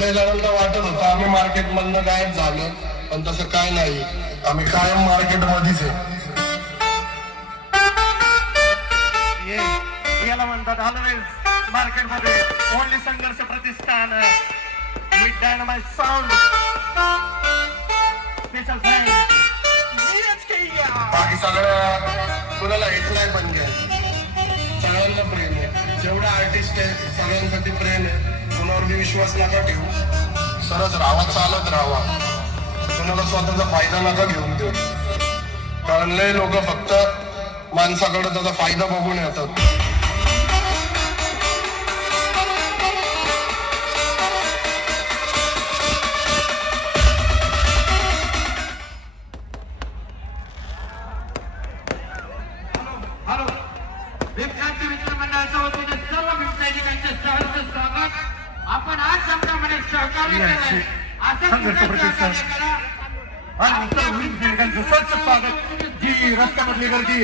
लय जणांना वाटत होतं आम्ही मार्केटमधनं गायब झालो, पण तसं काय नाही, आम्ही कायम मार्केटमध्येच आहे. याला म्हणतात ऑलवेज मार्केटमध्ये ओनली संघर्ष प्रतिष्ठान with dynamite sound special friend. बाकी सगळ्या कुणाला येत नाही, पण घ्या सगळ्यांना प्रेम आहे. जेवढे आर्टिस्ट आहेत सगळ्यांसाठी प्रेम आहे. कुणावरती विश्वास नका ठेवू, सरच राहा, चालत राहा. कुणाला स्वतःचा फायदा नका घेऊन देऊ, कारण लय लोक फक्त माणसाकडे त्याचा फायदा बघून येतात. आपण आज संघामध्ये सहकार्य केलंय. संघर्ष प्रतिष्ठान आणि सर्व स्वागत जी रस्त्यामधली गर्दी